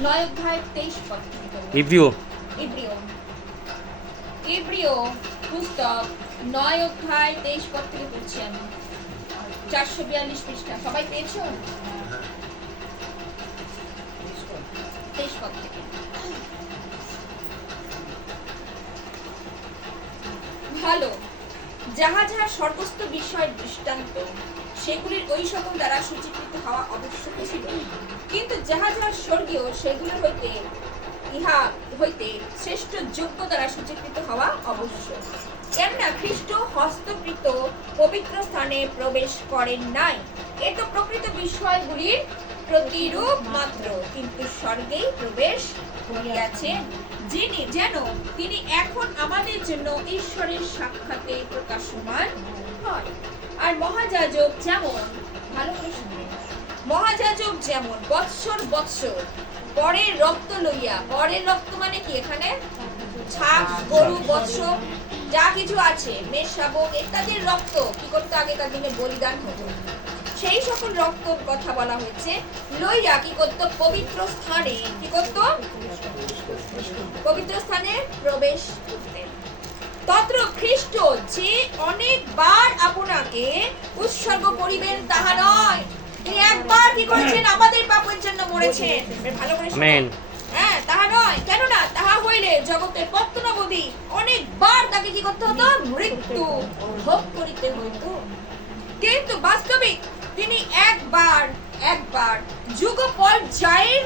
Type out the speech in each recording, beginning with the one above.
9 অধ্যায় 23 পদ থেকে। ইব্রিয় পুস্তক 9 অধ্যায় 23 পদ থেকে পড়ছি আমি। 442 পৃষ্ঠা। সবাই পেয়েছো? 23 পদ থেকে। ভালো, যাহা যাহা স্বর্গস্থ বিষয়ের দৃষ্টান্ত, সেগুলির ওই সকল দ্বারা সূচীকৃত হওয়া আবশ্যক ছিল, কিন্তু যাহা যাহা স্বর্গীয়, সেগুলোর ইহা হইতে শ্রেষ্ঠ যোগ্য দ্বারা সূচীকৃত হওয়া আবশ্যক। কেননা খ্রিস্ট হস্তকৃত পবিত্র স্থানে প্রবেশ করেন নাই, এ তো প্রকৃত বিষয়গুলির প্রতিরূপ মাত্র, কিন্তু স্বর্গেই প্রবেশ করিয়াছেন, যিনি যেন তিনি এখন আমাদের জন্য ঈশ্বরের সাক্ষাতে প্রকাশমান হয়। আর মহাযাজক যেমন, ভালো করে শুনবেন, মহাযাজক যেমন বৎসর বৎসর পরের রক্ত লইয়া, পরের রক্ত মানে কি, এখানে ছাগ, গরু, বৎস যা কিছু আছে, মেষ, শাবক ইত্যাদির রক্ত কি করতে আগেকার দিনে বলিদান হতো, সেই সকল রক্তর কথা বলা হয়েছে, লইয়া কি করত, পবিত্র স্থানে কি করত, পবিত্র স্থানে প্রবেশ করতেন। তত্র খ্রিস্ট যে অনেকবার আপনাকে উৎসর্গ করিবেন তাহা নয়, তিনি একবার কি করেছেন, আমাদের পাপের জন্য মরেছেন। ভালো করে শুনুন। হ্যাঁ, তাহা নয়, কেননা তাহা হইলে জগতের পত্তনাবধি অনেকবার তাকে কি করতে হতো, মৃত্যু ভোগ করিতে হইতো। কিন্তু বাস্তবিক তিনি একবার যুগ পর্যায়ের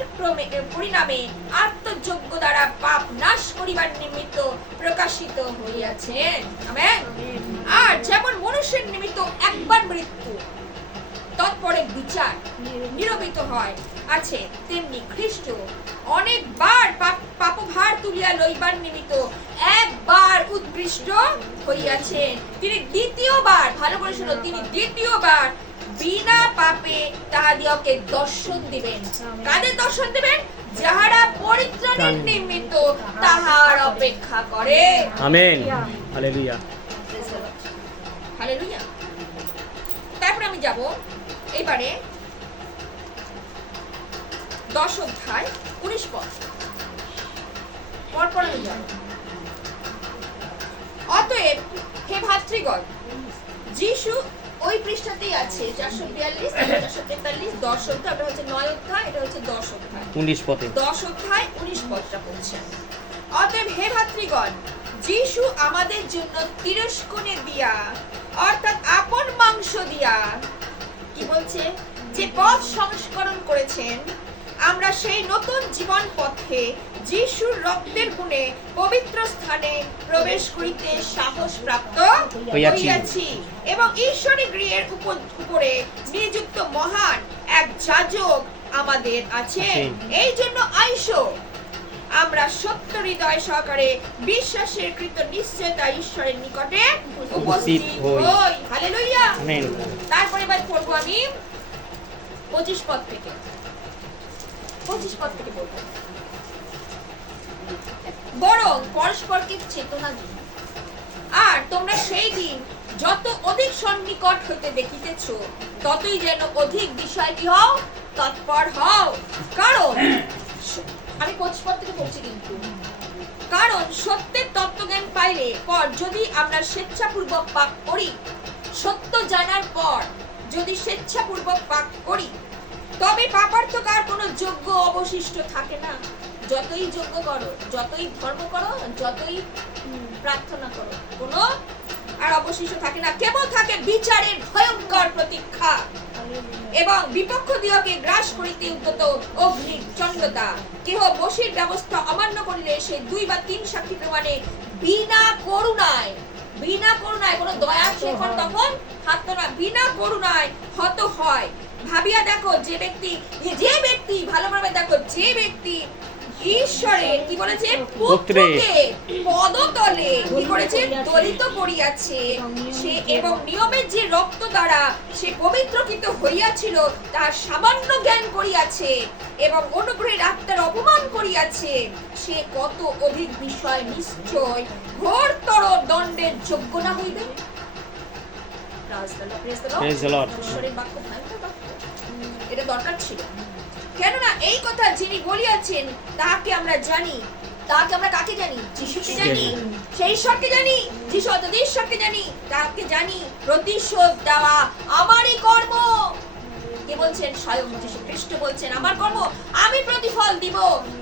পরিণামে আত্মযজ্ঞ দ্বারা পাপ নাশ করিবার নিমিত্ত প্রকাশিত হইয়াছেন। আমেন। আর যেমন মনুষ্যের নিমিত্ত একবার মৃত্যু, তৎপরে বিচার নিরূপিত হয় আছে, তেমনি খ্রিস্ট অনেকবার পাপভার তুলিয়া লইবার নিমিত্ত একবার উৎকৃষ্ট হইয়াছেন। তিনি দ্বিতীয়বার, ভালো করে শোনো, তিনি দ্বিতীয়বার বিনা পাপে তাহাদিওকে দর্শন দিবেন। কাদের দর্শন দিবেন? যাহারা পরিত্রাণের নিমিত্ত তাহার অপেক্ষা করে। আমেন। Hallelujah, hallelujah. তারপর আমি যাব এবারে 10 অধ্যায় 19 পদ। পরপর আমি যাব। অতএব হে ভাতৃগণ, যিশু ওই পৃষ্ঠাতেই আছে, 442, 443, 10 অধ্যায়, এটা হচ্ছে 9 অধ্যায়, এটা হচ্ছে 10 অধ্যায়, 19 পদে, 10 অধ্যায় 19 পদটা পড়ছেন। অতএব হে ভাতৃগণ, যিশু আমাদের জন্য তিরস্কনে দিয়া, অর্থাৎ আপন মাংস দিয়া, কি বলছে, যে পথ সংস্করণ করেছেন, আমরা সেই নতুন জীবন পথে যিশুর রক্তের গুণে পবিত্র স্থানে প্রবেশ করিতে সাহস প্রাপ্ত হইয়াছি, এবং ঈশ্বরের গৃহের উপরে নিযুক্ত মহান এক যাজক আমাদের আছেন। এই জন্য আইসো আমরা সত্য হৃদয় সহকারে বিশ্বাসের কৃত নিশ্চয়তা ঈশ্বরের নিকটে উপস্থিত হই। হালেলুয়া। আমেন। তারপরে এবার পড়বো আমি 25 পদ থেকে। 25 পদ থেকে বলবো, বরং পরস্পরকে চেতনা দিন, আর তোমরা সেই দিন যত অধিক সন্নিকট হইতে দেখিতেছ, ততই যেন অধিক বিষয় কি হও, তৎপর হও। কারণ আমি 25 পদ থেকে পড়ছি, কিন্তু কারণ সত্যের তত্ত্বজ্ঞান পাইলে পর যদি আমরা স্বেচ্ছাপূর্বক পাপ করি, সত্য জানার পর যদি স্বেচ্ছাপূর্বক পাপ করি, তবে পাপার্থকার কোনো যোগ্য অবশিষ্ট থাকে না। যতই যজ্ঞ করো, যতই ধর্ম করো, যতই প্রার্থনা করো, কোনো আর অবশিষ্ট থাকে না, কেবল থাকে বিচারের ভয়ঙ্কর প্রতীক্ষা এবং বিপক্ষ দিগকে গ্রাস করিতে উদ্যত অগ্নির চণ্ডতা। কেহ বশীর ব্যবস্থা অমান্য করিলে সে 2 বা 3 সাক্ষী প্রমাণে বিনা করুণায় কোনো দয়া শেখর তখন থাকতো না, বিনা করুণায় হত হয়। ভাবিয়া দেখো, যে ব্যক্তি ভালোভাবে দেখো, যে ব্যক্তি ঈশ্বরের কি বলেছে, পুত্রকে পদতলে কি করেছে, দলিত করিয়াছে, সে এবং নিয়মের যে রক্ত দ্বারা সে পবিত্রকৃত হইয়াছিল, তার সামান্য জ্ঞান করিয়াছে এবং অনুগ্রহের আত্মার অপমান করিয়াছে, সে কত অধিক বিষয় নিশ্চয় ঘোরতর দণ্ডের যোগ্য না হইবে। ঈশ্বরের বাক্য, এটা দরকার ছিল। কেননা এই কথা যিনি বলিয়াছেন তাহাকে আমরা জানি। তাহাকে আমরা কাকে জানি? যিশুকে জানি, সেই ঈশ্বরকে জানি, যিশু অর্থাৎ ঈশ্বরকে জানি, তাহাকে জানি। প্রতিশোধ দেওয়া আমারই কর্ম। কে বলছেন? স্বয়ং যিশু খ্রিস্ট বলছেন, আমার কর্ম আমি প্রতিফল দিব।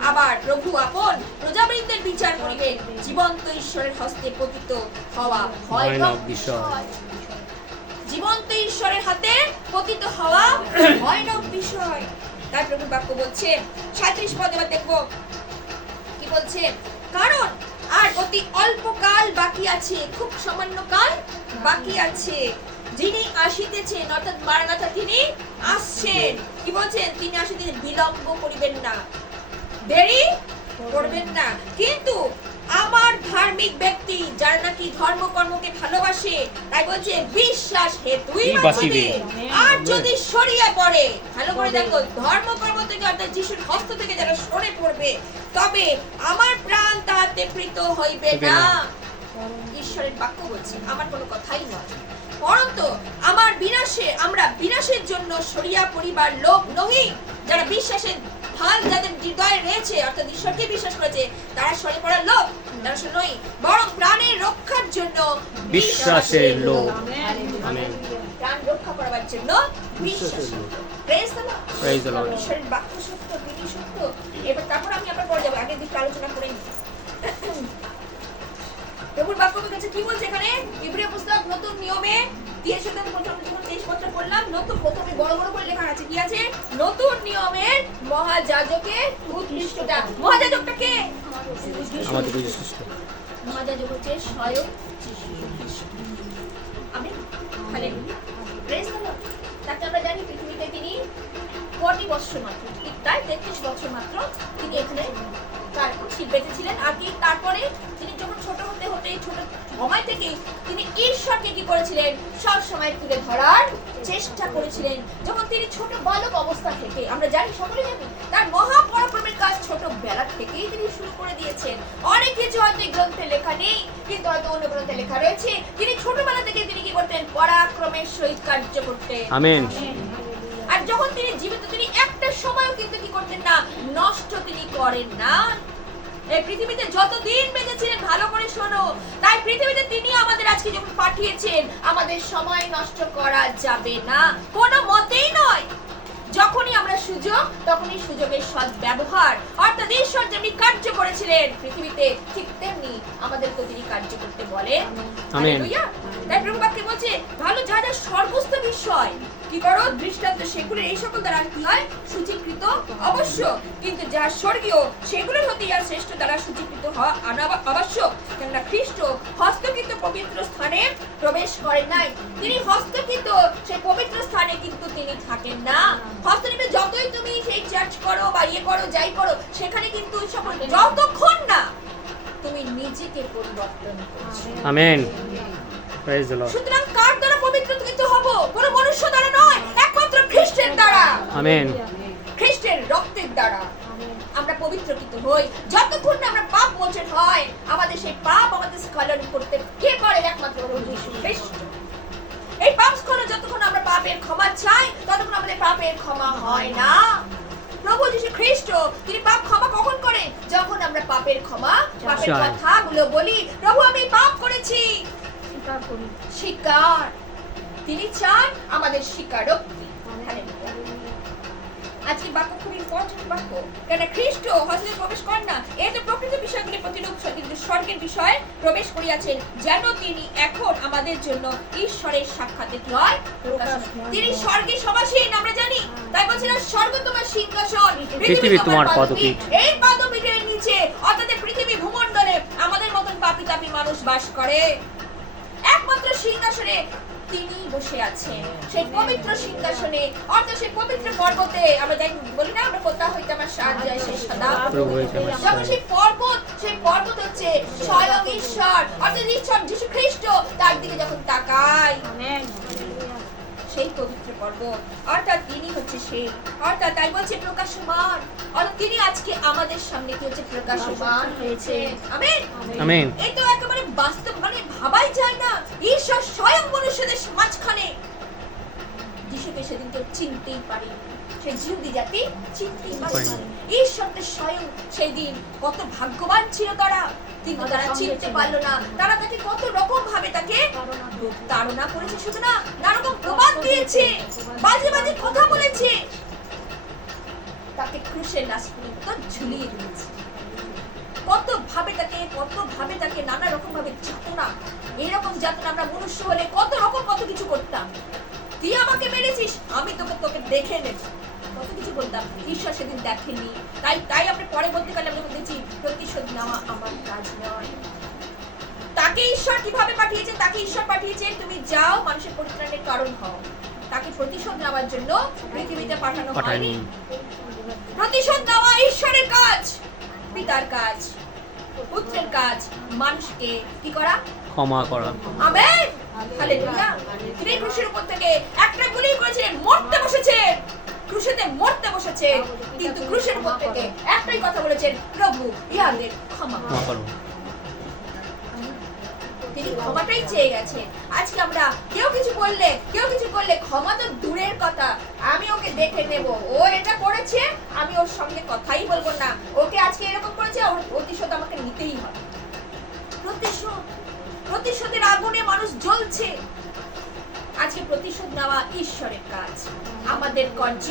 আবার প্রভু আপন প্রজাবৃন্দের বিচার করিবেন। জীবন্ত ঈশ্বরের হস্তে পতিত হওয়া ভয়ানক বিষয়। জীবন্ত ঈশ্বরের হাতে পতিত হওয়া ভয়ানক বিষয়। তাই প্রভুর বাক্য বলছে 37 পদে এবার দেখবো কি বলছে। কারণ আর অতি অল্প কাল বাকি আছে, খুব সামান্য কাল বাকি আছে। যিনি আসিতেছেন অর্থাৎ মারানাথা, তিনি আসছেন। কি বলছেন? তিনি আসিতে বিলম্ব করিবেন না, দেরি করবেন না। কিন্তু আমার ধার্মিক ব্যক্তি যারা নাকি ধর্মকর্মকে ভালোবাসে, তাই বলছে বিশ্বাস হেতুই বাঁচিবে। আর যদি সরিয়ে পড়ে, ভালো করে দেখো, ধর্মকর্ম থেকে অর্থাৎ যিশুর হস্ত থেকে যারা সরে পড়বে, তবে আমার প্রাণ তাহাতে প্রীত হইবে না। ঈশ্বরের বাক্য বলছে, আমার কোনো কথাই নয়। পরন্তু আমার বিনাশে, আমরা বিনাশের জন্য সরিয়া পড়িবার লোক নহি। যারা বিশ্বাসের ঢাল যাদের হৃদয়ে রয়েছে অর্থাৎ ঈশ্বরকে বিশ্বাস করেছে, তারা সরে পড়ার লোক তারা নয়, বরং প্রাণের রক্ষার জন্য বিশ্বাসের লোক। আমেন। প্রাণ রক্ষা করার জন্য বিশ্বাসের লোক। Praise the Lord. Praise the Lord. ঈশ্বরের বাক্য সত্য, তিনি সত্য। এবার তারপর আমি আপনার পরে যাব, আগে দিকে আলোচনা করে নিই। প্রভুর বাক্য কাছে কি বলছে এখানে? ইব্রিয় পুস্তক নতুন নিয়মে 23 পত্র পড়লাম। নতুন প্রথমে বড় বড় করে লেখা আছে, কি আছে? নতুন নিয়মের মহাযাজকের উৎকৃষ্টতা। মহাযাজকটা কে? আমাদের যীশু খ্রিস্ট। মহাযাজক হচ্ছে স্বয়ং যীশু খ্রিস্ট। Amen. Hallelujah. Praise the Lord. তাকে আমরা জানি পৃথিবীতে তিনি 40 বছর মাত্র, ঠিক তাই 33 বছর মাত্র তিনি এখানে বেঁচে ছিলেন। আর কি তারপরে তিনি যখন ছোট হতে হতে ছোট সময় থেকে তিনি ঈশ্বরকে কি করেছিলেন? সব সময় তুলে ধরার চেষ্টা করেছিলেন। যখন তিনি ছোট বালক অবস্থা থেকে, আমরা জানি, সকলে জানি, তার মহাপরাক্রমের কাজ ছোট বেলা থেকেই তিনি শুরু করে দিয়েছেন। অনেক কিছু হয়তো এই গ্রন্থে লেখা নেই, কিন্তু হয়তো অন্য গ্রন্থে লেখা রয়েছে। তিনি ছোটবেলা থেকে তিনি কি করতেন? পরাক্রমের সহিত কার্য করতেন। আমেন। আর যখন তিনি জীবিত, তিনি একটা সময়ও কিন্তু কি করতেন না? নষ্ট তিনি করেন না। এই পৃথিবীতে যতদিন বেঁচেছিলেন, ভালো করে শোনো, তাই পৃথিবীতে তিনি আমাদের আজকে যখন পাঠিয়েছেন, আমাদের সময় নষ্ট করা যাবে না, কোনো মতেই নয়। যখনই আমরা সুযোগ, তখনই সুযোগের সদ্ব্যবহার। অর্থাৎ ঈশ্বর যেমনি কার্য করেছিলেন পৃথিবীতে, ঠিক তেমনি আমাদেরকে তিনি কার্য করতে বলেন। আমেন। হালেলুয়া। তাই প্রভু বাক্যে বলছে, ভালো যা যা সর্বস্ত বিষয় কি করো? দৃষ্টান্ত সেগুলো এই সকল দ্বারা কি হয়? সূচীকৃত অবশ্য, কিন্তু যা স্বর্গীয় সেগুলোর হতে আর শ্রেষ্ঠ দ্বারা সূচীকৃত হওয়া আবশ্যক। কেননা খ্রিস্ট হস্তকৃত পবিত্র স্থানে প্রবেশ করেন নাই। তিনি হস্তকৃত সেই পবিত্র স্থানে কিন্তু তিনি থাকেন না। হস্তনির্মিত যতই তুমি সেই চার্চ করো বা ইয়ে করো, যাই করো, সেখানে কিন্তু সকল যতক্ষণ না তুমি নিজেকে পরিবর্তন করছো। আমেন। Praise the Lord. সুতরাং কার দ্বারা পবিত্রকৃত হব? কোনো মনুষ্য দ্বারা নয়, একমাত্র খ্রিস্টের দ্বারা। আমেন। খ্রিস্টের রক্তের দ্বারা আমরা পবিত্রকৃত হই। যতক্ষণ না আমরা পাপ মোচন হয়, আমাদের সেই পাপ আমাদের স্খলন করতে কে করে? একমাত্র যীশু খ্রিস্ট। এই পাপ স্খলন যতক্ষণ আমরা পাপের ক্ষমা চাই, ততক্ষণ আমাদের পাপের ক্ষমা হয় না। প্রভু যীশু খ্রিস্ট তিনি পাপ ক্ষমা কখন করে? যখন আমরা পাপের ক্ষমা, পাপের চাই। কথাগুলো বলি, প্রভু আমি পাপ করেছি, স্বীকার। তিনি চান আমাদের স্বীকারোক্তি। হালেলুয়া। আজকে বাক্য খুব ইম্পর্টেন্ট বাক্য, কেন খ্রিস্ট হস্তে প্রবেশ করেন না, এ তো প্রকৃত বিষয়গুলি প্রতিরূপ, কিন্তু স্বর্গের বিষয়ে প্রবেশ করিয়াছেন, যেন তিনি এখন আমাদের জন্য ঈশ্বরের সাক্ষাতে কি হয়? প্রকাশ। তিনি স্বর্গে সমাসীন, আমরা জানি। তাই বলছি না, স্বর্গ তোমার সিংহাসন, পৃথিবী তোমার পদপীঠ। এই পদপীঠের নিচে অর্থাৎ পৃথিবী ভূমণ্ডলে আমাদের মতন পাপী তাপী মানুষ বাস করে। একমাত্র সিংহাসনে তিনি বসে আছেন, সেই পবিত্র সিংহাসনে, অর্থাৎ সেই পবিত্র পর্বতে। আমরা যাই বলি না, আমরা কোথা হইতে আমার সাজ যায় সেই সদা প্রভু হইতে আমার যখন সাজ। সেই পর্বত হচ্ছে স্বয়ং ঈশ্বর, অর্থাৎ ঈশ্বর যীশু খ্রিস্ট, তার দিকে যখন তাকাই, সেই পবিত্র পর্বত, অর্থাৎ তিনি হচ্ছে সেই, অর্থাৎ তাই বলছে প্রকাশমান, অর্থাৎ তিনি আজকে আমাদের সামনে কি হচ্ছে? প্রকাশমান হয়েছে। আমেন। আমেন। এই তো একেবারে বাস্তব, মানে ভাবাই যায় না, ঈশ্বর স্বয়ং মনুষ্যদের মাঝখানে। যিশুকে সেদিন কেউ চিনতেই পারে, সে জিহুদি জাতি চিনতেই পারেনি। পারেনি। ঈশ্বরকে স্বয়ং সেই দিন কত ভাগ্যবান ছিল তারা, কিন্তু তারা চিনতে পারলো না। তারা তাকে কত রকম ভাবে তাকে তাড়না করেছে, শুধু না নানা রকম প্রবাদ দিয়েছে, বাজে বাজে কথা বলেছে, তাকে ক্রুশের লাশ পর্যন্ত ঝুলিয়ে দিয়েছে। কত ভাবে তাকে নানা রকম ভাবে যাতনা, এরকম যাতনা আমরা মনুষ্য হলে কত রকম কত কিছু করতাম। তুই আমাকে মেরেছিস, আমি তোকে দেখে নেব, কত কিছু বলতাম। ঈশ্বর সেদিন দেখেনি, তাই আপনি পরে বলতে গেলে আমরা বলতেছি প্রতিশোধ নেওয়া আমার কাজ নয়। তাকে ঈশ্বর কিভাবে পাঠিয়েছেন? তাকে ঈশ্বর পাঠিয়েছেন তুমি যাও মানুষের পরিত্রাণের কারণ হও। তাকে প্রতিশোধ নেওয়ার জন্য পৃথিবীতে পাঠানো হয়নি। প্রতিশোধ নেওয়া ঈশ্বরের কাজ, পিতার কাজ, পুত্রের কাজ, মানুষকে কি করা? ক্ষমা করা। Amen, hallelujah. তিনি ক্রুশের উপর থেকে একটা গুলি করেছিলেন, মরতে বসেছেন, ক্রুশেতে মরতে বসেছেন, কিন্তু ক্রুশের উপর থেকে একটাই কথা বলেছেন, প্রভু ইহাদের ক্ষমা করো। তিনি ক্ষমাটাই চেয়ে গেছে। আজকে আমরা কেউ কিছু করলে ক্ষমা তো দূরের কথা, আমি ওকে দেখে নেব, ও এটা করেছে আমি ওর সঙ্গে কথাই বলবো না, ওকে আজকে এরকম করেছে, ওর প্রতিশোধ আমাকে নিতেই হবে। প্রতিশোধের আগুনে মানুষ জ্বলছে। আজকে প্রতিশোধ নেওয়া ঈশ্বরের কাজ, আমাদের কার্য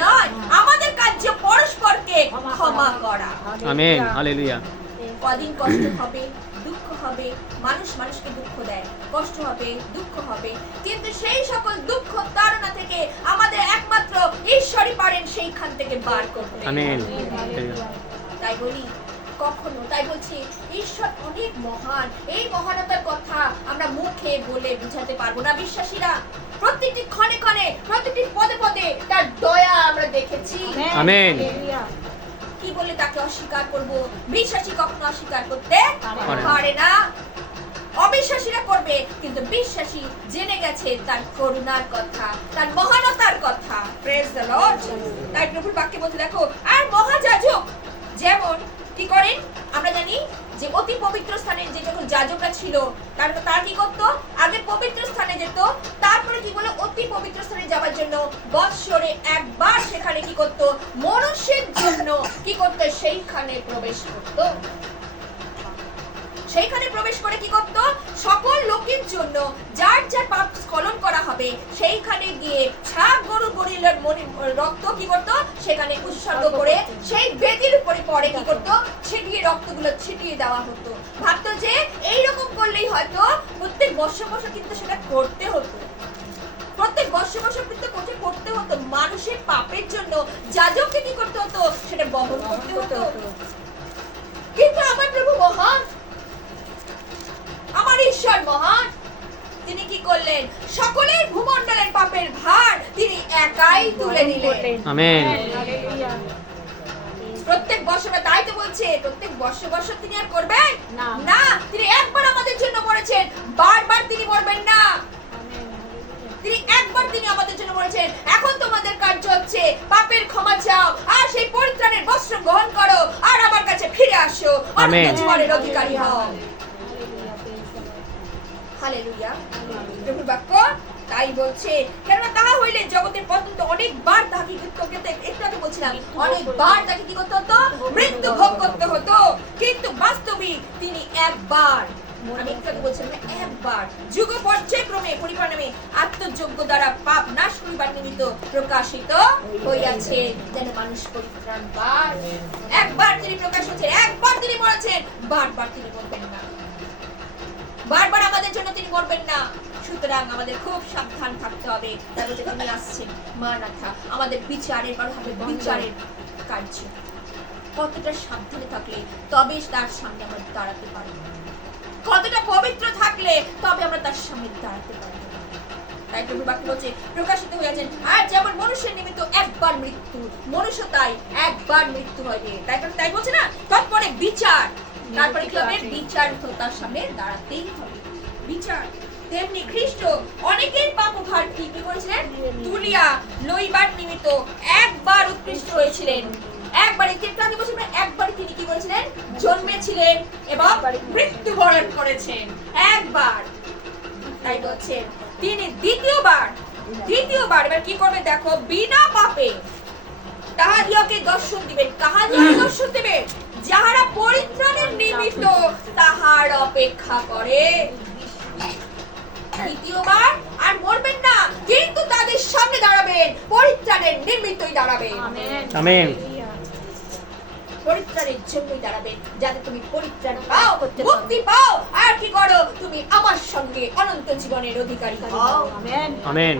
নয়। আমাদের কার্য পরস্পরকে ক্ষমা করা। Amen, hallelujah. কদিন কষ্ট হবে, দুঃখ হবে, মানুষ মানুষকে দুঃখ দেয়, কষ্ট হবে, দুঃখ হবে, কিন্তু সেই সকল দুঃখ তাড়না থেকে আমাদের একমাত্র ঈশ্বরই পারেন সেইখান থেকে বার করতে। আমেন। তাই বলি তাই বলছি ঈশ্বর অনেক মহান। এই মহানতার কথা আমরা মুখে বলে বুঝাতে পারবো না। বিশ্বাসীরা প্রত্যেকটি ক্ষণে ক্ষণে, প্রত্যেকটি পদে পদে তার দয়া আমরা দেখেছি। আমেন। কি বলে তাকে অস্বীকার করব? বিশ্বাসী কখনো অস্বীকার করতে পারে না। অবিশ্বাসীরা করবে, কিন্তু বিশ্বাসী জেনে গেছে তার করুণার কথা, তার মহানতার কথা। Praise the Lord. তাই প্রভুর বাক্যে বলতে দেখো, আর মহাযাজক যেমন কি করেন আমরা জানি যে অতি পবিত্র স্থানে যে যখন যাজকরা ছিল তারা কি করতো? আগে পবিত্র স্থানে যেত, তারপরে কি বলে অতি পবিত্র স্থানে যাওয়ার জন্য বৎসরে একবার সেখানে কি করতো? মনুষ্যের জন্য কি করতো? সেইখানে প্রবেশ করতো। সেইখানে প্রবেশ করে কি করত? সকল লোকের জন্য যার যার পাপ স্খলন করা হবে সেইখানে গিয়ে ছাগ গরু গরিলার রক্ত কি করত? সেখানে উৎসর্গ করে সেই বেদির উপরে পড়ে কি করত? ছিটিয়ে রক্তগুলো ছিটিয়ে দেওয়া হতো। ভাবতো যে এইরকম করলেই হয়তো প্রত্যেক বর্ষ কিন্তু সেটা করতে হতো। প্রত্যেক বর্ষ কিন্তু করতে হতো। মানুষের পাপের জন্য যাজককে কি করতে হতো? সেটা বহন করতে হতো। কিন্তু আমার প্রভু মহান, আমার ঈশ্বর মহান। তিনি কি করলেন? সকলের ভূমণ্ডলের পাপের ভার তিনি একাই তুলে নিলেন। আমেন। প্রত্যেক বছর, তাই তো বলছে প্রত্যেক বছর তিনি আর করবেন না। তিনি একবার আমাদের জন্য মরেছেন, বারবার তিনি মরবেন না। তিনি একবার তিনি আমাদের জন্য মরেছেন। এখন তোমাদের কার্য হচ্ছে পাপের ক্ষমা চাও আর সেই পরিত্রাণের বস্ত্র গ্রহণ করো আর আমার কাছে ফিরে আসো, অনন্ত জীবনের অধিকারী হও। হালেলুয়া। প্রভুর বাক্য তাই বলছে, কেননা তাহা হইলে জগতের পতন তো অনেকবার তাকে একটু আগে বলছিলাম, অনেকবার তাকে কি করতে হতো? মৃত্যু ভোগ করতে হতো। কিন্তু বাস্তবিক তিনি একবার, আমি একটু আগে বলছিলাম, একবার যুগ পর্যায়ক্রমে পরিপালনে আত্মযোগ্য দ্বারা পাপ নাশ করিবার নিমিত্ত প্রকাশিত হইয়াছে, যেন মানুষ পরিত্রাণ পায়। একবার তিনি প্রকাশ হয়েছেন, একবার তিনি মরেছেন, বারবার তিনি মরবেন না, বারবার আমাদের জন্য তিনি মরবেন না। সুতরাং আমাদের খুব সাবধান থাকতে হবে। তারপর যে তিনি আসছেন মারনাথা, আমাদের বিচারের বিচারের কার্য কতটা সাবধানে থাকলে তবে তার সামনে আমরা দাঁড়াতে পারবো, কতটা পবিত্র থাকলে তবে আমরা তার সামনে দাঁড়াতে পারবো। তাই প্রভু বাক্য বলছে প্রকাশিত হয়েছেন, আর যেমন মানুষের নিমিত্ত একবার মৃত্যু, মনুষ্য তাই একবার মৃত্যু হবে। তাই বলছে না, তারপরে বিচার, তারপরে কি হবে? বিচার, তার সামনে দাঁড়াতেই হবে বিচার। তেমনি খ্রিস্ট অনেকের পাপভার কি করেছিলেন? তুলিয়া লইবার নিমিত্ত একবার উৎকৃষ্ট হয়েছিলেন। একবারে একবারে তিনি কি করেছিলেন? জন্মেছিলেন এবং মৃত্যুবরণ করেছেন একবার। তাই বলছেন তিনি দ্বিতীয়বার এবার কি করবে? দেখো, বিনা পাপে তাহাদিওকে দর্শন দিবেন। কাহাদিওকে দর্শন দিবেন? যাহারা পরিত্রাণের নিমিত্ত তাহার অপেক্ষা করে। দ্বিতীয়বার আর মরবেন না, কিন্তু তাদের সামনে দাঁড়াবেন, পরিত্রাণের নিমিত্তই দাঁড়াবেন। আমেন। পরিত্রাণের জন্যই দাঁড়াবেন, যাতে তুমি পরিত্রাণ পাও, মুক্তি পাও, আর কি করো, তুমি আমার সঙ্গে অনন্ত জীবনের অধিকারী হও। আমেন।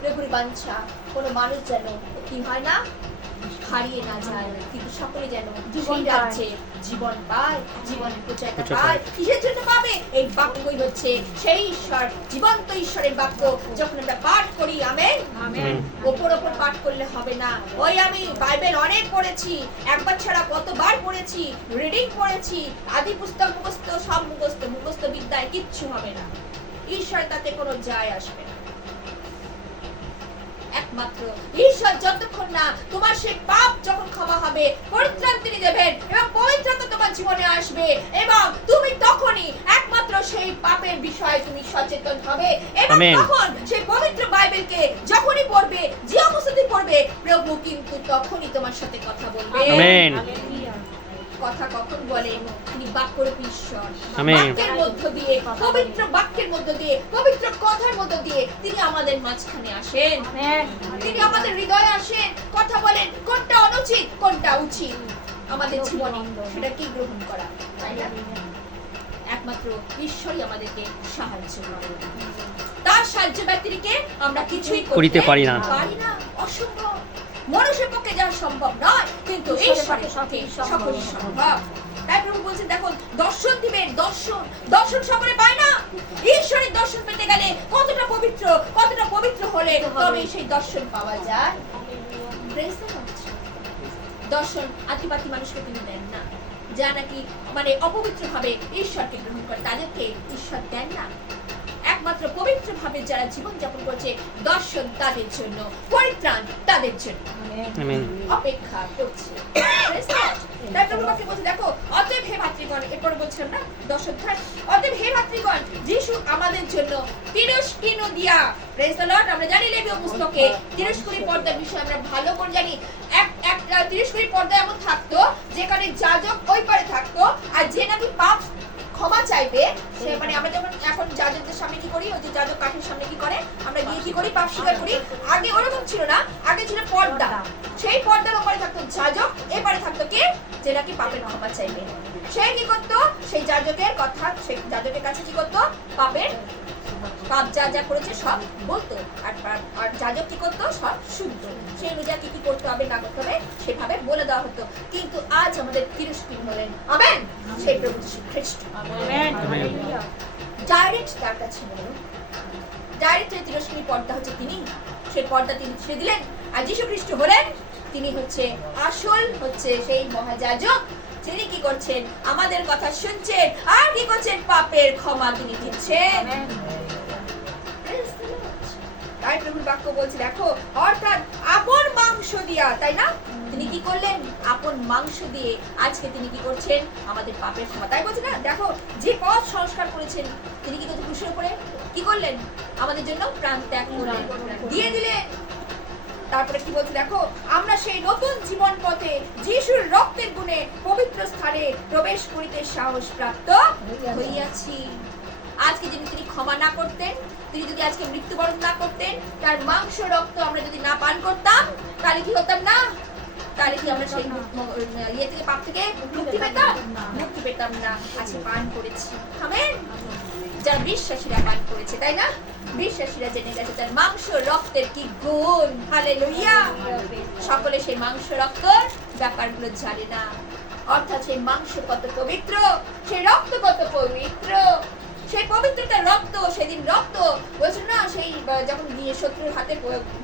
প্রভুর বাঞ্ছা কোনো মানুষ যেন কি হয় না, হারিয়ে না যায়, কিন্তু সকলে যেন জীবন রাজ্যে জীবন পায়, জীবনের প্রচারটা পায়। কিসের জন্য পাবে? এই বাক্যই হচ্ছে সেই ঈশ্বর, জীবন্ত ঈশ্বরের বাক্য। যখন আমরা পাঠ করি, আমেন, ওপর ওপর পাঠ করলে হবে না। ওই আমি বাইবেল অনেক পড়েছি, একবার ছাড়া কতবার পড়েছি, রিডিং পড়েছি, আদি পুস্তক মুখস্থ, সব মুখস্থ, মুখস্থ বিদ্যায় কিচ্ছু হবে না। ঈশ্বর তাতে কোনো যায় আসবে না। একমাত্র ঈশ্বর যতক্ষণ না তোমার সেই পাপ যখন ক্ষমা হবে, পরিত্রাণ তিনি দেবেন এবং পবিত্রতা তোমার জীবনে আসবে, এবং তুমি তখনই একমাত্র সেই পাপের বিষয়ে তুমি সচেতন হবে, এবং তখন সেই পবিত্র বাইবেলকে যখনই পড়বে, যে অবস্থাতে পড়বে, প্রভু কিন্তু তখনই তোমার সাথে কথা বলবে। আমেন। কথা কখন বলেন? তিনি বাক্যরূপী ঈশ্বর। আমেন। বাক্যের মধ্য দিয়ে, পবিত্র বাক্যের মধ্য দিয়ে, পবিত্র কথার মধ্য দিয়ে তিনি আমাদের মাঝখানে আসেন। তিনি আমাদের হৃদয়ে আসেন, কথা বলেন, কোনটা অনুচিত, কোনটা উচিত আমাদের জীবনে, সেটা কি গ্রহণ করা, তাই না? একমাত্র ঈশ্বরই আমাদেরকে সাহায্য করে। তার সাহায্য ব্যতিরেকে আমরা কিছুই করিতে পারি না। অসম্ভব। মানুষের পক্ষে যা সম্ভব নয়, কিন্তু ঈশ্বরের পক্ষে সকলই সম্ভব। তাই প্রভু বলছেন, দেখো দর্শন দিবেন, দর্শন, দর্শন সকলে পায় না। ঈশ্বরের দর্শন পেতে গেলে কতটা পবিত্র হলে তবে সেই দর্শন পাওয়া যায়। দর্শন আতিপাতি মানুষকে তিনি দেন না, যা নাকি মানে অপবিত্র ভাবে ঈশ্বরকে গ্রহণ করে, তাদেরকে ঈশ্বর দেন না। একমাত্র পবিত্র ভাবে যারা জীবন যাপন করছে, দর্শন তাদের জন্য, পরিত্রাণ তাদের জন্য অপেক্ষা করছে। তাই প্রভু বাক্যে বলছে, দেখো অতএব হে ভাতৃগণ, এরপর বলছেন না 10 অধ্যায়, অতএব হে ভাতৃগণ, যিশু আমাদের জন্য তিরস্কৃণ দিয়া, প্রেজ দ্য লর্ড। আমরা জানি লেবীয় পুস্তকে তিরস্কৃণ পর্দার বিষয়ে আমরা ভালো করে জানি। এক তিরস্কৃণ পর্দা এমন থাকতো যেখানে যাজক ওই পারে থাকতো, আর যে নাকি পাপ ক্ষমা চাইবে, সে মানে আমরা যখন এখন যাজকদের সামনে কি করি, ওই যে যাজক কাঠের সামনে কি করে, আমরা গিয়ে কি করি, পাপ স্বীকার করি। আগে ওরকম ছিল না, আগে ছিল পর্দা। সেই পর্দার উপরে থাকতো যাজক, এবারে থাকতো কে, যে নাকি পাপের ক্ষমা চাইবে। সে কি করতো, সেই যাজকের কথা, সেই যাজকের কাছে কি করতো, পাপ যা যা করেছে সব বলতো, আর যাজক কি করতো, সব শুনতো। সেই অনুযায়ী কি করতে হবে না করতে হবে সেভাবে বলে দেওয়া হতো। কিন্তু আজ আমাদের তিরস্কৃণ হলেন, আমেন, সেই প্রভু যীশু খ্রিস্ট। ডাইরেক্ট তার কাছে বলুন, ডাইরেক্ট তিরস্কৃণ পর্দা হচ্ছে তিনি, সেই পর্দা তিনি ছেড়ে দিলেন। আর যীশু খ্রিস্ট হলেন, তিনি হচ্ছে আসল, হচ্ছে সেই মহাযাজক। তিনি কি করছেন, আমাদের কথা শুনছেন, আর কি করছেন, পাপের ক্ষমা তিনি দিচ্ছেন। তাই প্রভুর বাক্য বলছে, দেখো, অর্থাৎ আপন মাংস দিয়া, তাই না, তিনি কি করলেন, আপন মাংস দিয়ে আজকে তিনি কি করছেন, আমাদের পাপের ক্ষমা। তাই বলছে না, দেখো যে পথ সংস্কার করেছেন, তিনি কি করতে ক্রুশের উপরে কি করলেন, আমাদের জন্য প্রাণ ত্যাগ করলেন, দিয়ে দিলেন। তারপরে কি বলছে, দেখো, আমরা সেই নতুন জীবন পথে যিশুর রক্তের গুণে পবিত্র স্থানে প্রবেশ করিতে সাহস প্রাপ্ত হইয়াছি। আজকে যদি তিনি ক্ষমা না করতেন, তিনি যদি আজকে মৃত্যুবরণ না করতেন, তার মাংস রক্ত আমরা যদি না পান করতাম, তাহলে কি হতাম না, তাহলে কি আমরা সেই ইয়ে থেকে, পাপ থেকে মুক্তি পেতাম না। আজকে পান করেছি, আমেন। যারা বিশ্বাসীরা পান করেছে, তাই না, বিশ্বাসীরা জেনে গেছে তার মাংস রক্তের কি গুণ, হালেলুয়া। সকলে সেই মাংস রক্তের ব্যাপারগুলো জানে না, অর্থাৎ সেই মাংস কত পবিত্র, সেই রক্ত কত পবিত্র, সেই পবিত্রতার রক্ত, সেদিন রক্ত বলছিল না, সেই যখন গিয়ে শত্রুর হাতে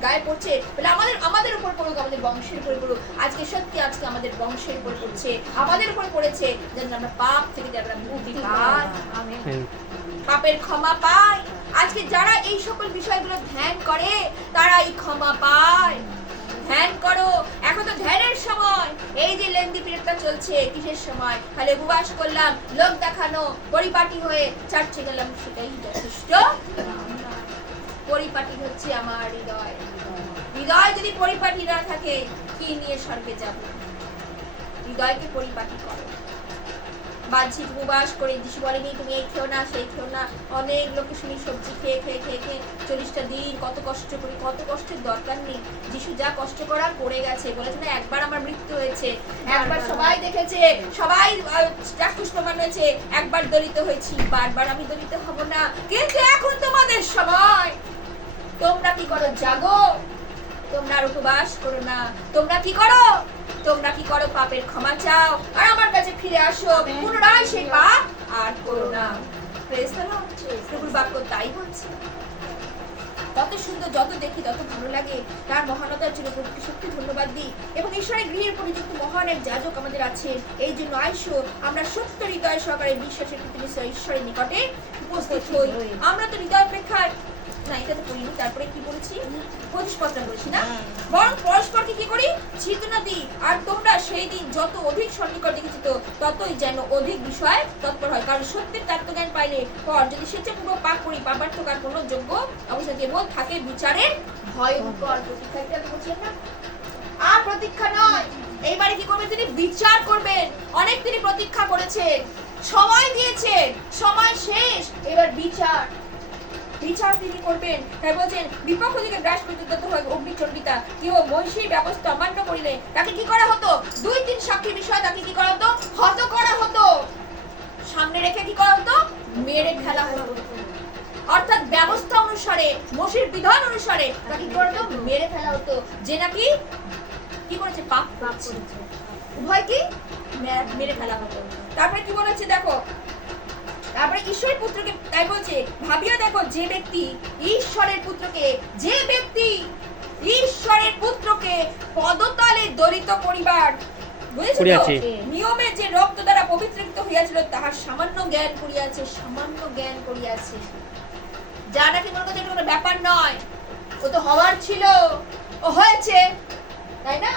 গায়ে পড়ছে, বলে আমাদের উপর পড়ুক, আমাদের বংশের উপর পড়ুক। আজকে সত্যি আজকে আমাদের বংশের উপর পড়ছে, আমাদের উপর পড়েছে, যেন আমরা পাপ থেকে যেন আমরা মুক্তি পাই, পাপের ক্ষমা পাই। আজকে যারা এই সকল বিষয়গুলো ধ্যান করে, তারা এই ক্ষমা পায়। ধ্যান করো, এখন তো ধ্যানের সময়। এই যে লেন্দি পিরিয়ডটা চলছে, কিসের সময়, খালি উপবাস করলাম, লোক দেখানো, পরিপাটি হয়ে চার্চে গেলাম, সেটাই যথেষ্ট। পরিপাটি হচ্ছে আমার হৃদয়। হৃদয় যদি পরিপাটি না থাকে, কি নিয়ে স্বর্গে যাব? হৃদয়কে পরিপাটি করো। বাহ্যিক উপবাস করে যিশু বলেনি তুমি এই খেও না সেই খেও না। অনেক লোকে শুনি সবজি খেয়ে খেয়ে খেয়ে খেয়ে 40টা দিন কত কষ্ট করি, কত কষ্টের দরকার নেই। যিশু যা কষ্ট করার করে গেছে, বলেছে না একবার আমার মৃত্যু হয়েছে, একবার সবাই দেখেছে, সবাই চাক্ষুষ প্রমাণ হয়েছে, একবার দলিত হয়েছি, বারবার আমি দলিত হব না। কিন্তু এখন তোমাদের সময়, তোমরা কি করো? জাগো। তোমরা আর উপবাস করো না। তোমরা কি করো? তোমরা কি করো? পাপের ক্ষমা চাও আর আমার কাছে ফিরে আসো, পুনরায় সেই পাপ আর করো না। Praise the Lord. প্রভুর বাক্য তাই বলছে। কত সুন্দর, যত দেখি তত ভালো লাগে। তার মহানতার জন্য প্রভুকে সত্যি ধন্যবাদ দিই। এবং ঈশ্বরের গৃহের পরিযুক্ত মহান এক যাজক আমাদের আছেন। এই জন্য আইসো আমরা সত্য হৃদয় সহকারে বিশ্বাসের কৃতজ্ঞ ঈশ্বরের নিকটে উপস্থিত হই। আমরা তো হৃদয় অপেক্ষায় না, এটা তো করিনি। তারপরে কি বলেছি? 25 পত্র বলেছি না? বরং পরস্পরকে কি করি? ছিদ্রনা দিই। আর তোমরা সেই দিন যত অধিক সন্নিকট দেখেছিত ততই যেন অধিক বিষয় তৎপর হয়। কারণ সত্যের তত্ত্বজ্ঞান পাইলে পর যদি স্বেচ্ছাপূর্বক পাপ করি, পাপার তো আর কোনো যোগ্য অবস্থা কেবল থাকে বিচারের ভয়ঙ্কর প্রতীক্ষা। এটা তো বলছিলাম না? আর প্রতীক্ষা নয়, এইবারে কি করবেন? তিনি বিচার করবেন। অনেক তিনি প্রতীক্ষা করেছেন, সময় দিয়েছেন, সময় শেষ, এবার বিচার তিনি করবেন। তাই বলছেন বিপক্ষ দিকে গ্রাস করিতে হয় অগ্নিচন্ডিতা। কেউ মহিষীর ব্যবস্থা অমান্য করিলে তাকে কি করা হতো? 2-3 সাক্ষী বিষয় তাকে কি করা হতো? হত করা হতো। সামনে রেখে কি করা হতো? মেরে ফেলা হতো। অর্থাৎ ব্যবস্থা অনুসারে, মহিষীর বিধান অনুসারে তাকে কি করা হতো? মেরে ফেলা হতো। যে নাকি কি করেছে? পাপ করেছে। উভয় কি মেরে ফেলা হতো। তারপরে কি বলেছে দেখো, তারপরে ঈশ্বরের পুত্রকে তাই বলছে, ভাবিয়া দেখো যে ব্যক্তি ঈশ্বরের পুত্রকে পদতলে দলিত করিবার নিয়মে যে রক্ত দ্বারা পবিত্রীকৃত হইয়াছিল তাহার সামান্য জ্ঞান করিয়াছে। যা নাকি মনে করছে এটা কোনো ব্যাপার নয়, ও তো হওয়ার ছিল, ও হয়েছে, তাই না?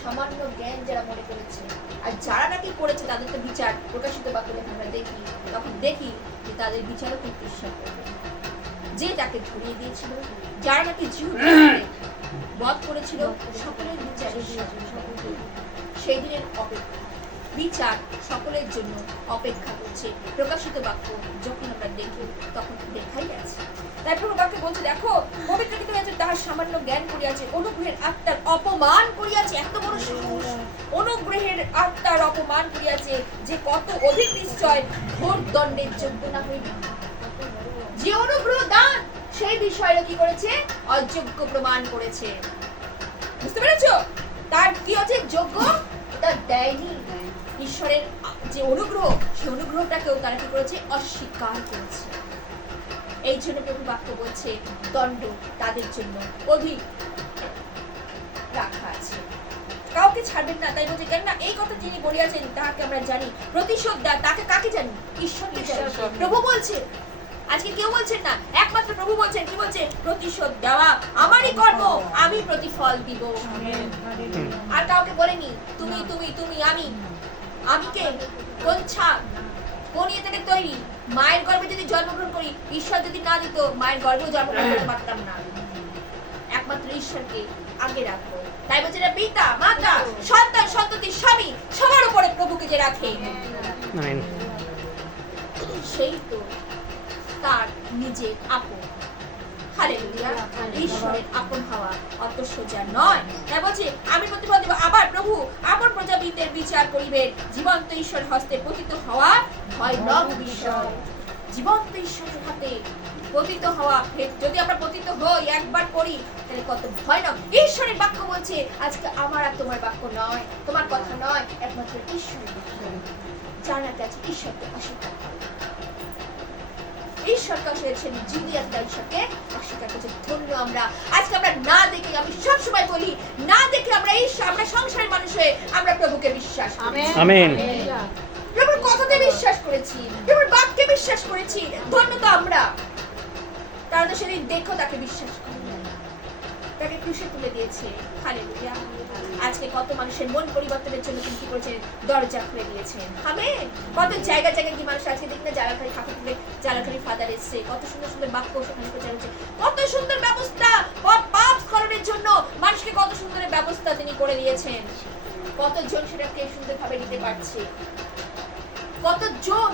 সামান্য জ্ঞান যারা মনে করেছে, আর যারা নাকি করেছে তাদের তো বিচার প্রকাশিত বাক্য আমরা দেখি, তখন দেখি যে তাদের বিচারও কিন্তু ঈশ্বর করবে। যে তাকে ধরিয়ে দিয়েছিল, যারা নাকি বধ করেছিল, সকলের বিচার সেই দিনের অপেক্ষা, বিচার সকলের জন্য অপেক্ষা করছে। প্রকাশিত বাক্য যখন আমরা দেখি তখন দেখাই আছে। তাই প্রভু বাক্যে বলছে দেখো পবিত্রকৃত হয়েছে তাহার সামান্য জ্ঞান করিয়াছে, অনুগ্রহের আত্মার অপমান করিয়াছে। এত বড় সাহস! অনুগ্রহের আত্মার অপমান করিয়াছে, যে কত অধিক নিশ্চয় ঘোর দণ্ডের যোগ্য না হইবে। যে অনুগ্রহ দান সেই বিষয়ে কি করেছে? অযোগ্য প্রমাণ করেছে। বুঝতে পেরেছো? তার কি হচ্ছে? যোগ্য তা দেয়নি। ঈশ্বরের যে অনুগ্রহ, সেই অনুগ্রহটাকেও তারা কি করেছে? অস্বীকার করেছে। এই জন্য প্রভু বাক্য বলছে দণ্ড তাদের জন্য অধিক রাখা আছে, কাউকে ছাড়বেন না। তাই বলছে কেন না এই কথা যিনি বলিয়াছেন তাহাকে আমরা জানি, প্রতিশোধ দেয় তাকে কাকে জানি? ঈশ্বরকে জানি। প্রভু বলছে, আজকে কেউ বলছেন না, একমাত্র প্রভু বলছেন। কি বলছে? প্রতিশোধ দেওয়া আমারই কর্ম, আমি প্রতিফল দিব। আর কাউকে বলেনি তুমি তুমি তুমি আমি। আমি কে? কোন ছাপ, কোন ইয়ে থেকে তৈরি? মায়ের গর্ভে যদি জন্মগ্রহণ করি, ঈশ্বর যদি না দিত মায়ের গর্ভেও জন্মগ্রহণ করতে পারতাম না। একমাত্র ঈশ্বরকে আগে রাখবো। তাই বলছে না, পিতা মাতা সন্তান সন্ততি স্বামী সবার উপরে প্রভুকে যে রাখে, সেই তো তার নিজের আপন। হালেলুয়া! ঈশ্বরের আপন হওয়া অত সোজা নয়। তাই বলছে আমি প্রতিফল দেব। আবার প্রভু আপন প্রজাতিদের বিচার করিবেন। জীবন্ত ঈশ্বর হস্তে পতিত হওয়া ভয়ানক বিষয়। জীবন্ত ঈশ্বরের হাতে পতিত হওয়া, যদি আমরা পতিত হই, একবার করি, তাহলে কত ভয়ানক। ঈশ্বরের বাক্য বলছে আজকে আমার আর তোমার বাক্য নয়, তোমার কথা নয়, একমাত্র ঈশ্বরের বাক্য। জানার কাছে ঈশ্বরকে অস্বীকার করে, ঈশ্বরকে অস্বীকার, ঈশ্বরকে অস্বীকার করছে। ধন্য আমরা আজকে আমরা না দেখে, আমি সবসময় বলি না দেখে আমরা ঈশ্বর, আমরা সংসারের মানুষ হয়ে আমরা প্রভুকে বিশ্বাস করি। আমেন। প্রভুর কথাতে বিশ্বাস করেছি, প্রভুর বাক্যে বিশ্বাস করেছি। ধন্য তো আমরা। তারা তো সেদিন দেখো তাকে বিশ্বাস করে, তাকে ক্রুশে তুলে দিয়েছে। হালেলুয়া! আজকে কত মানুষের মন পরিবর্তনের জন্য তিনি কি করেছেন? দরজা খুলে দিয়েছেন। আমেন। কত জায়গা জায়গায় কি মানুষ আজকে দেখি না, জালাখালি ঠাকুর তুলে জালাখালি ফাদার এসছে, কত সুন্দর সুন্দর বাক্য সেখানে প্রচার হচ্ছে, কত সুন্দর ব্যবস্থা, পাপ সংস্করণের জন্য মানুষকে কত সুন্দর ব্যবস্থা তিনি করে দিয়েছেন। কতজন সেটাকে সুন্দরভাবে নিতে পারছে, কতজন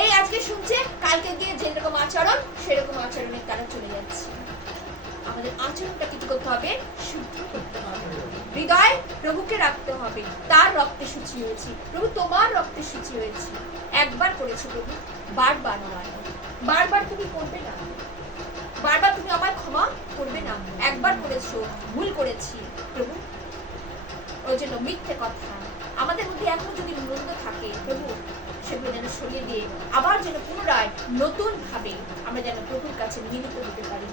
এই আজকে শুনছে, কালকে গিয়ে যেরকম আচরণ সেরকম আচরণে তারা চলে যাচ্ছে। আমাদের আচরণটাকে কি করতে হবে? শুদ্ধ করতে হবে, হৃদয় প্রভুকে রাখতে হবে। তার রক্তে শুচি হয়েছি প্রভু, তোমার রক্তে শুচি হয়েছি। একবার করেছি প্রভু, বারবার নয়। বারবার তুমি করবে না, বারবার তুমি আমায় ক্ষমা করবে না। একবার করেছো, ভুল করেছি প্রভু। ওই জন্য মিথ্যে কথা আমাদের মধ্যে এখন যদি মন্দ থাকে প্রভু, সেগুলো যেন সরিয়ে দিয়ে আবার যেন পুনরায় নতুন ভাবে আমরা যেন প্রভুর কাছে মিলিত হতে পারি।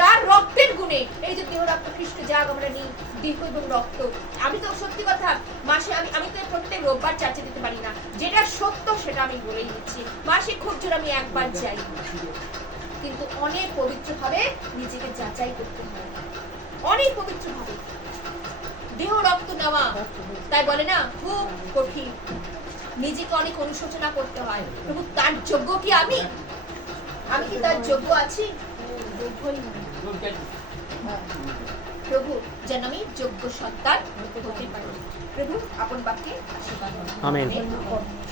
তার রক্তের গুণে, এই যে দেহ রক্ত খ্রিস্ট জাগ আমরা নিই, দেহ এবং রক্ত। আমি তো সত্যি কথা মাসে আমি তো প্রত্যেক রোববার চার্চে দিতে পারি না, যেটা সত্য সেটা আমি বলেই দিচ্ছি। মাসে খুব জোর আমি একবার যাই, কিন্তু অনেক পবিত্র ভাবে নিজেকে যাচাই করতে হয়, অনেক পবিত্র ভাবে দেহ রক্ত নেওয়া। তাই বলে না খুব কঠিন, নিজেকে অনেক অনুশোচনা করতে হয়। প্রভু তার যোগ্য কি আমি? আমি কি তার যোগ্য আছি? প্রভু যেন আমি যোগ্য সন্তান হতে পারি। প্রভু আপন বাক্যে আশীর্বাদ করুন। আমেন।